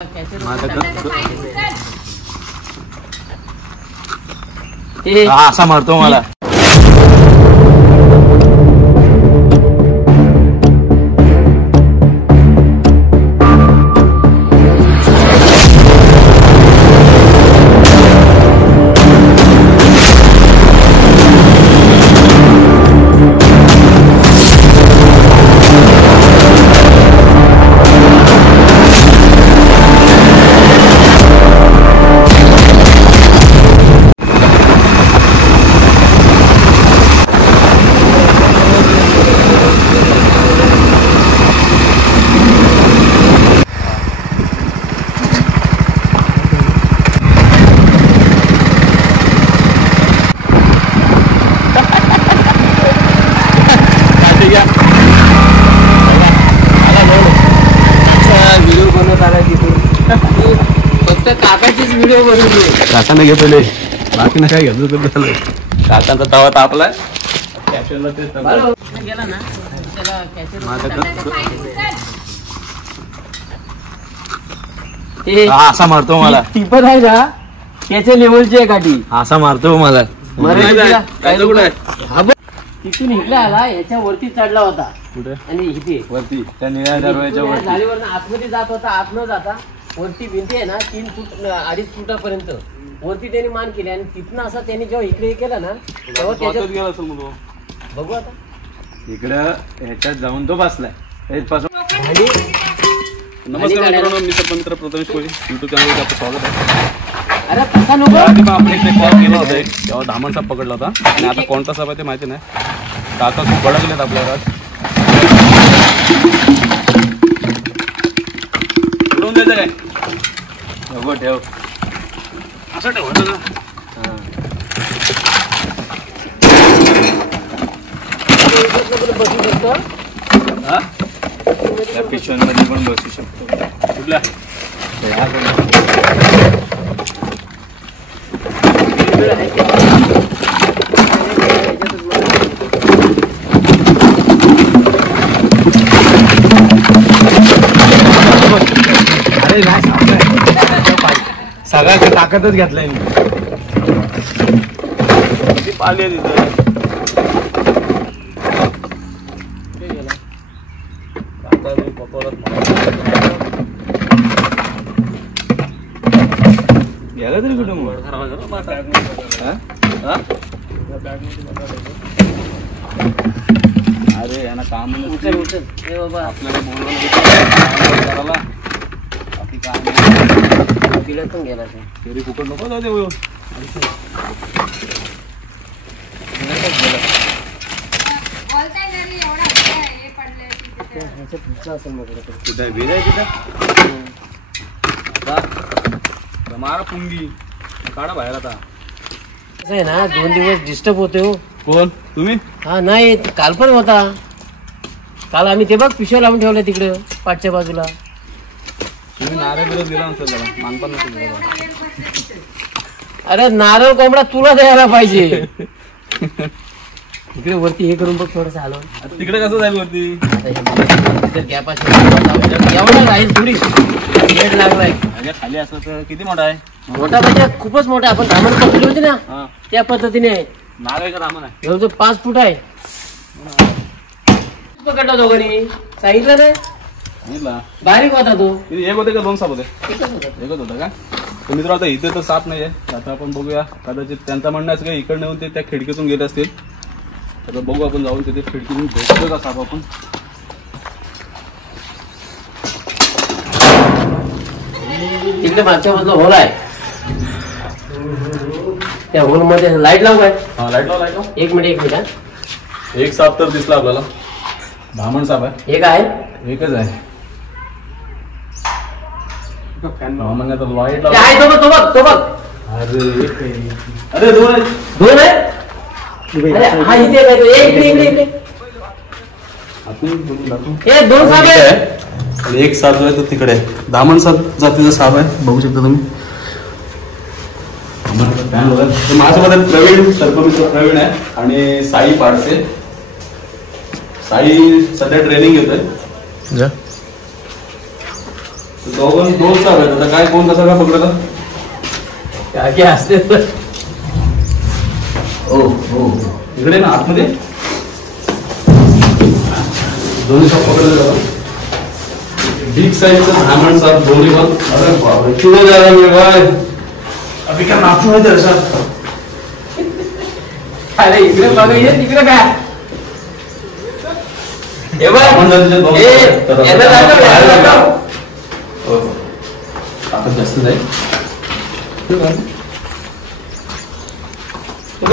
असा मारतो मला. काकाचीच व्हिडिओ बनवली. काकाने घेतले बाकी ना काय घेतलं तर काकांचा तवा तापलाय. कॅप्शनला ते गेला ना त्याला असा मारतो मला. ती पण आहे ना त्याच्या लेवलची आहे गाडी. असा मारतो मला. तिथून इकडे आला याच्या वरती चढला होता. कुठे? आणि इथे वरती त्या निळ्या दरवाजाच्या वरती जाळीवर आतमध्ये जात होता. आत न जाता वरती भिंती आहे ना 3 फूट 2.5 फुटापर्यंत वरती त्यांनी मान केली. आणि तिथनं असं त्यांनी जेव्हा इकडे केलं ना तेव्हा त्याच्यात गेला असेल मग. बघू आता इकडं ह्याच्यात जाऊन तो बसलाय. नमस्कार मित्रांनो, मी सरपंच प्रथमेश कोळी युट्यूब चॅनलवर आपलं स्वागत आहे. अरे तसा नको. आपण इथे कॉल केला होता तेव्हा धामण साप पकडला होता. आणि आता कोणता साप आहे ते माहिती नाही. काका खूप भडकलेत आपल्याला आज. उडवून द्यायचं काय? नको ठेव. असं ठेवायचं ना. बसू शकतो. त्या पिशव्यांमध्ये पण बसू शकतो. कुठल्या अरे सगळ्या ताकदच घेतलाय मी. किती पाली आहे तिथं. गेला तरी कुठे मग. अरे यांना काम उचल उचल. ए बाबा आपल्याला बोलवलं बाकी काम तिकडे पण गेला ते. तरी फुकट नको जाऊ दे. मारा पुंगी काढा बाहेर आता. असं आहे ना 2 दिवस डिस्टर्ब होते हो. कोण तुम्ही? हा नाही काल पण होता. काल आम्ही ते बघ पिशव्या लावून ठेवल्या तिकडे पाठच्या बाजूला. तुम्ही नारळ बिरत गेला नसेल त्याला मानपान नसेल. अरे नारळ कोंबडा तुला द्यायला पाहिजे. इकडे वरती हे करून बघ थोडस हलवून. तिकडे कसं जाईल वरती? गॅप एवढा राहील थोडी लेट लागलाय. खाली असं तर किती मोठा आहे? मोठा म्हणजे खूपच मोठा. आपण धामण पकडली होती ना त्या पद्धतीने आहे. नारळ का धामण आहे? एवढं 5 फूट आहे. पकडला दोघांनी सांगितलं नाही. बारीक होता तो. एक होते का 2 साप होते? एकच होता का? तर मित्र आता इथे तर साप नाहीये. आता आपण बघूया. कदाचित त्यांचा म्हणणं असं काही इकडे येऊन ते त्या खिडकीतून गेले असतील. आता बघू आपण जाऊन तिथे खिडकीतून भेटतो का साप आपण. तिकडे मागच्या बाजूला होल आहे. त्या होल मध्ये लाईट लावू काय? हा लाईट लाव. 1 मिनिट. एक साप तर दिसला आपल्याला. धामण साप आहे. एक आहे. एकच आहे. लाईट तो बघ. अरे 2 आहे. 2 आहे. हा इथे इकडे. हे 2 साप आहे. आणि एक साप जो आहे तो तिकडे आहे. धामण साप जातीचा साप आहे. बघू शकता तुम्ही. माझ्यासोबत प्रवीण सरपमित्र प्रवीण आहे आणि साई पाडसे. साई सध्या ट्रेनिंग घेतोय. दोन साप आहेत. आता काय कोण कसा काय पकडला काय असते हो हो इकडे ना आतमध्ये दोन्ही साप पकडले जातात. बिग साईजचं धामण साप दोन्ही पण. अरे बापरे किती जायला मिळेल काय अभि काय नाचू माहिती आहे सर. अरे इकडे बघा ये तिकडे काय हे बघ आता जास्त जाईल.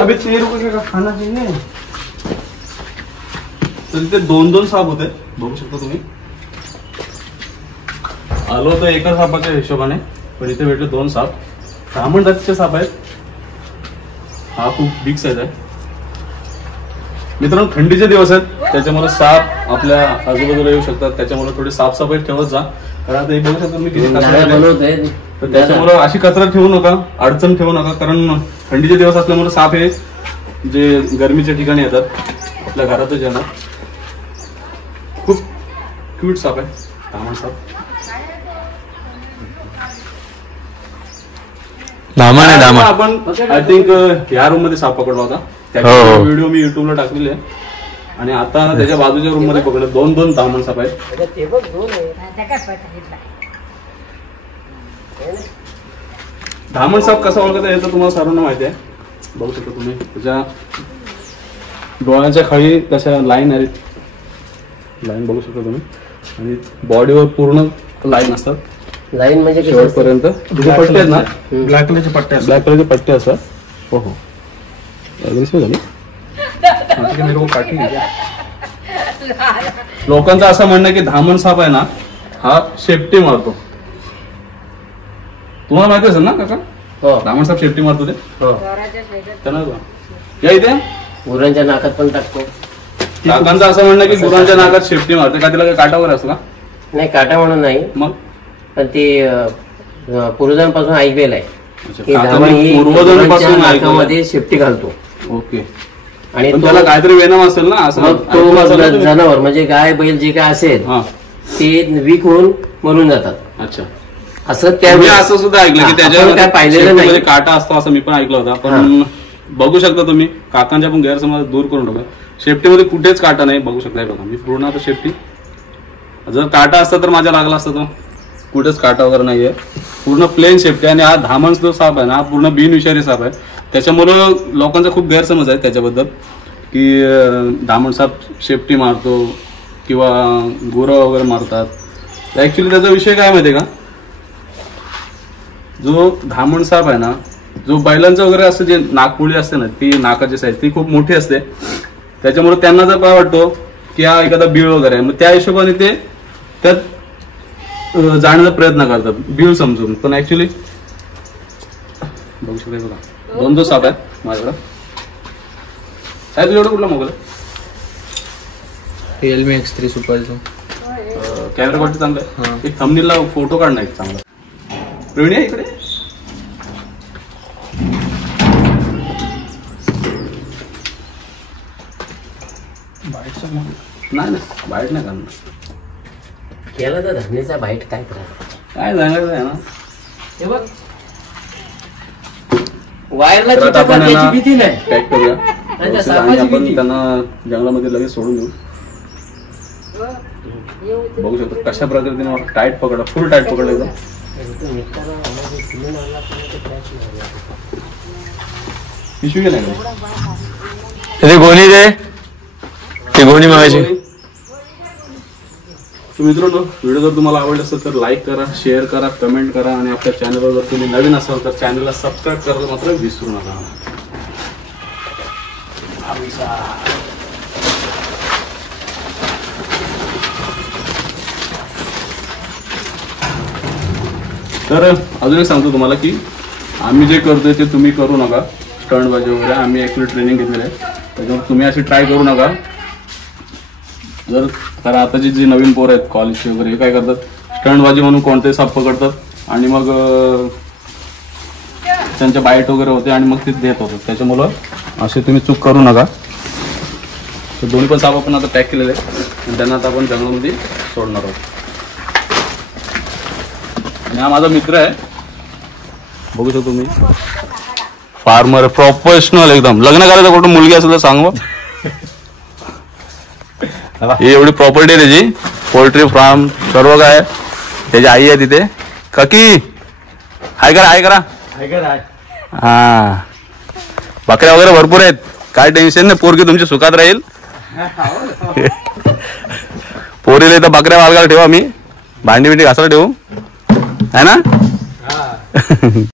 अभि 13 रुपये का खाना चाहिए. तर ते दोन साप होते बघू शकता तुम्ही. आलो तर एका सापाच्या हिशोबाने पण इथे भेटले 2 साप. धामण जातीचे साप आहेत. हा खूप बिग साईज आहे मित्रांनो. थंडीचे दिवस आहेत त्याच्यामुळे साप आपल्या आजूबाजूला येऊ शकतात. त्याच्यामुळे थोडी साफसफाई ठेवत जा. कारण आता हे बघू शकता तुम्ही किती कचरा बनवतोय. तर त्याच्यामुळे अशी कचरा ठेवू नका, अडचण ठेवू नका. कारण थंडीचे दिवस असल्यामुळे साप हे जे गरमीच्या ठिकाणी येतात आपल्या घरातच येणार. खूप क्यूट साप आहे धामण साप. धामण आहे धामण. आपण आय थिंक या रूम मध्ये साप पकडला होता. त्याचा व्हिडिओ मी युट्यूबला टाकलेले आहे. आणि आता त्याच्या बाजूच्या रूम मध्ये पकडले 2 धामण साप आहेत. ते बघ 2 आहे. धामण साप कसा ओळखता येतं तुम्हाला सर्वांना माहिती आहे. बघू शकता तुम्ही त्याच्या डोळ्याच्या खाली कशा लाईन आहेत. लाईन बघू शकता तुम्ही. आणि बॉडीवर पूर्ण लाईन असतात. लाईन म्हणजे शेवटपर्यंत पट्टे आहेत ना. ब्लॅक कलरचे पट्टे असतात. ब्लॅक कलरचे पट्टे असतात. हो हो झाली. लोकांचं असं म्हणणं आहे की धामण साप आहे ना हा शेपटी मारतो. तुम्हाला माहिती असेल ना काका. हो धामण साप शेपटी मारतो ते. हो त्यांना या इथे गुरांच्या नाकात पण टाकतो. काकांचं असं म्हणणं आहे की गुरांच्या नाकात शेपटी मारते का. तिला काही काटा वगैरे असतो का. नाही काटा म्हणून नाही मग पण ते पूर्वजांपासून ऐकलेलं आहे की काकांनी धामण ही पूर्वजांपासून गुरांच्या ऐकलेलं. नाकामध्ये शेपटी घालतो. ओके आणि पण त्याला काहीतरी वेनम असेल ना असं. मग तो मग जनावर म्हणजे गाय बैल जे काय असेल हा ते वीक होऊन मरून जातात. अच्छा. असं मी त्यावेळी असं सुद्धा ऐकलं की आपण काय त्याच्यामध्ये पाहिलेलं शेपटीमध्ये नाही. काटा असतो असं मी पण ऐकलं होता. पण बघू शकता तुम्ही काकांच्या पण गैरसमज दूर करून टाका. शेपटीमध्ये कुठेच काटा नाही. बघू शकता बघा मी पूर्ण आता शेपटी. जर काटा असता तर माझ्या लागला असता तो. कुठेच काटा वगैरे नाहीये. पूर्ण प्लेन शेपटी. आणि हा धामण जो साप आहे ना हा पूर्ण बिनविषारी साप आहे. त्याच्यामुळं लोकांचा खूप गैरसमज आहे त्याच्याबद्दल की धामण साप शेपटी मारतो किंवा गुरं वगैरे मारतात. ऍक्च्युली त्याचा विषय काय माहितीये का. जो धामण साप आहे ना जो बैलांचं वगैरे असं जे नाकपुळी असते ना ती नाकाची साईज ती खूप मोठी असते. त्याच्यामुळे त्यांना जर काय वाटतो की हा एखादा बीळ वगैरे आहे मग त्या हिशोबाने ते त्यात जाण्याचा प्रयत्न करतात बीळ समजून. पण ऍक्च्युली बघू शकता बघा 2 साप आहेत माझ्याकडं. साहेब तुझ्याकडे कुठला मोबाईल. रिअलमी X3 सुपरचं कॅमेरा क्वालिटी चांगला आहे. एक थंबनेलला फोटो काढणार एक चांगला. प्रवीण आहे इकडे. नाही बाईट नाही करणार. केला तर धरणीचा बाईट काय करायचा. काय सांगायचं आहे ना. हे बघ वायरला तर आता आपण त्याची भीती नाही. पॅक करूया आणि आणि सापाची आपण भीती. त्यांना जंगलामध्ये लगेच सोडून देऊ. बघू शकतो कशा प्रकारे टाईट पकडा. फुल टाईट पकडलं एकदम. पिशवी गेला ते गोणी दे. ते गोणी मागायची. मित्रांनो व्हिडिओ जर तुम्हाला आवडला असेल तर लाईक करा, शेअर करा, कमेंट करा. आणि आपल्या चॅनलवर जर तुम्ही नवीन असाल तर चॅनलला सबस्क्राईब करायला मात्र विसरू नका. तर अजून एक सांगतो तुम्हाला की आम्ही जे करतोय ते तुम्ही करू नका. स्टंटबाजी वगैरे आम्ही ऍक्च्युली ट्रेनिंग घेतलेली आहे त्याच्यामुळे तुम्ही अशी ट्राय करू नका. जर कारण आताची जी नवीन पोरं आहेत कॉलेजचे वगैरे हे काय करतात स्टंटबाजी म्हणून कोणते साप पकडतात आणि मग त्यांच्या बाईट वगैरे होते आणि मग ते देत होतात. त्याच्यामुळं असे तुम्ही चूक करू नका. तर दोन्ही पण साप आपण आता पॅक केलेले आहेत आणि त्यांना आता आपण जंगलामध्ये सोडणार आहोत. आणि हा माझा मित्र आहे, बघू शकतो मी. फार्मर प्रोफेशनल एकदम. लग्न करायचं कुठं मुलगी असेल तर सांग मग. ही एवढी प्रॉपर्टी आहे त्याची, पोल्ट्री फार्म सर्व काय. त्याची आई आहे तिथे. काकी हाय करा. हा, बकऱ्या वगैरे भरपूर आहेत, काय टेन्शन नाही. पोरगी तुमची सुखात राहील. पोरीला इथं बकऱ्या वालगाला ठेवा, मी भांडी बिंडी घासायला ठेवू, है ना.